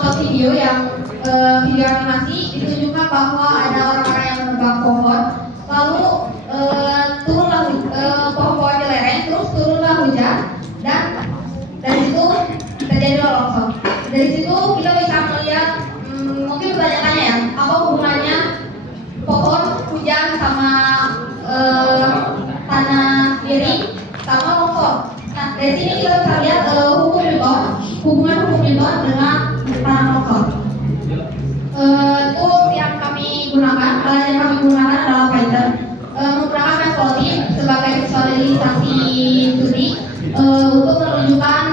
nonton video yang video animasi ditunjukkan bahwa ada orang-orang yang menebang pohon, lalu turunlah pohon-pohonnya lereng, terus turunlah hujan dan dari situ terjadi longsor. Dari situ kita bisa melihat mungkin bertanya-tanya ya, apa hubungannya pohon, hujan sama tanah miring sama longsor. Nah, dari sini kita bisa lihat hubungan hukum Newton dengan tanah longsor. Tools yang kami gunakan, alat yang kami gunakan adalah Python, menggunakan metode sebagai visualisasi studi untuk menunjukkan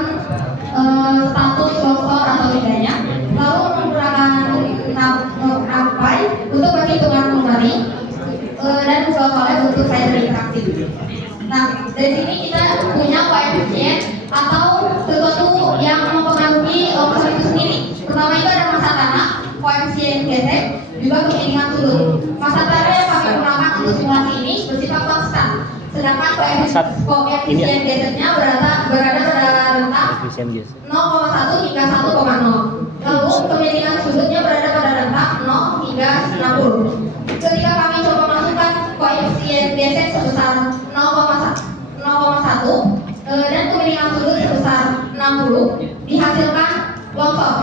status longsor atau tidaknya, lalu menggunakan NumPy untuk perhitungan numerik dan Google Colab untuk slider interaktif. Nah, dari sini kita punya koefisien atau sesuatu yang mempengaruhi longsor itu sendiri. Pertama itu ada massa tanah, koefisien gesek, juga kemiringan sudut. Massa tanah yang kami gunakan untuk simulasi ini bersifat konstan, sedangkan koefisien geseknya berada pada rentang 0,1 hingga 1,0. Lalu kemiringan sudutnya berada pada rentang 0 hingga 60. Ketika kami coba masukkan koefisien gesek sebesar 0,1 dan kemiringan sudut sebesar 60, dihasilkan longsor.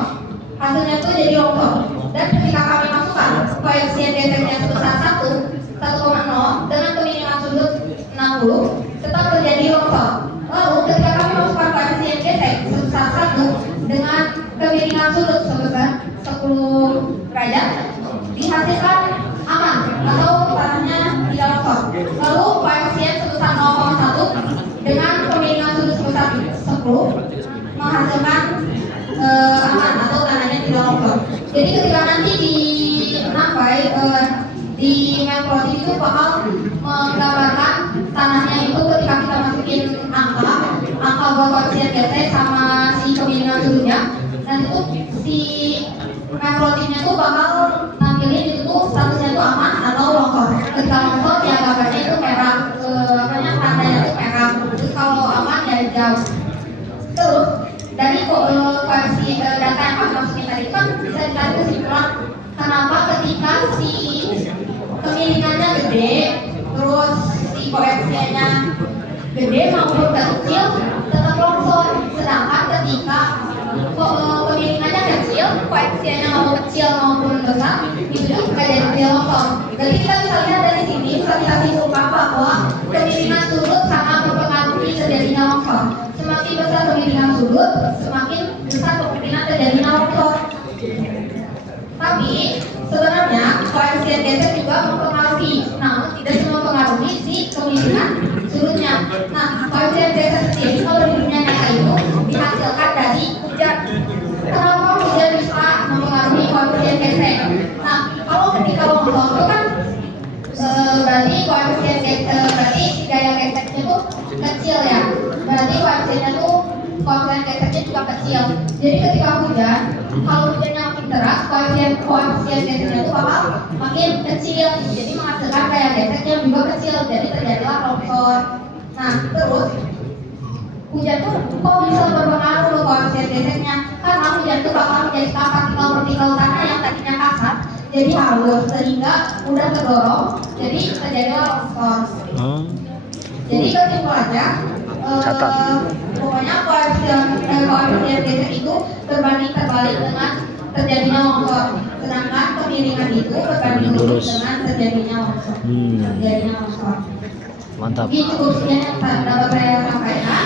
Hasilnya itu jadi longsor. Dan ketika kami masukkan koefisien geseknya sebesar 1,0 dengan kemiringan sudut 60, tetap terjadi longsor. Lalu ketika kami masukkan koefisien gesek sebesar 1 dengan kemiringan sudut sebesar 10 derajat, dihasilkan aman atau tanahnya tidak longsor. Lalu koefisien sebesar 0,1 dengan kemiringan sudut sebesar 10 menghasilkan aman atau tanahnya tidak longsor. Jadi ketika nanti di NumPy di Matplotlib itu bakal menggambarkan tanahnya itu ketika kita masukin angka buat koefisien gesek sama si kemiringan sudutnya, dan itu si Matplotlibnya itu bakal nampilin itu statusnya itu aman atau longsor. Ketika longsor ya gambarnya itu merah, tandanya itu merah. Terus kalau aman ya hijau. Terus dari koefisien data yang kami masukin tadi kan bisa ditarik kesimpulan kenapa ketika si kemiringannya gede, terus si koefisiennya gede maupun kecil tetap longsor. Sedangkan ketika kemiringannya kecil, koefisiennya mau kecil maupun besar, itu juga jadi longsor. Jadi kita bisa lihat dari sini, bisa kita simpulkan bahwa kemiringan sudut sangat mempengaruhi terjadinya longsor. Semakin besar kemiringan sudut, semakin besar kemungkinan terjadinya longsor. Tapi sebenarnya koefisien gesek juga mempengaruhi, namun tidak cuma mempengaruhi si kemiringan sudutnya. Nah, koefisien gesek sendiri kalau di dunia nyata itu dihasilkan dari hujan. Kenapa hujan bisa mempengaruhi koefisien gesek? Nah, kalau ketika longsor itu kan berarti koefisien gesek, berarti gaya geseknya itu kecil ya. Berarti koefisiennya itu koefisien geseknya juga kecil. Jadi ketika hujan, kalau hujannya makin deras, koefisien geseknya itu bakal makin kecil. Jadi menghasilkan gaya geseknya juga kecil. Jadi terjadilah longsor. Nah, terus hujan tuh kok bisa berpengaruh ke koefisien geseknya? Karena hujan itu bakal menjadikan partikel-partikel tanah yang tadinya kasar jadi halus sehingga mudah terdorong. Jadi terjadilah longsor. Jadi kesimpulannya, pokoknya koefisien gesek itu berbanding terbalik dengan terjadinya longsor. Sedangkan kemiringan itu berbanding lurus dengan terjadinya longsor. Mantap. Jadi cukup sekian yang dapat saya sampaikan.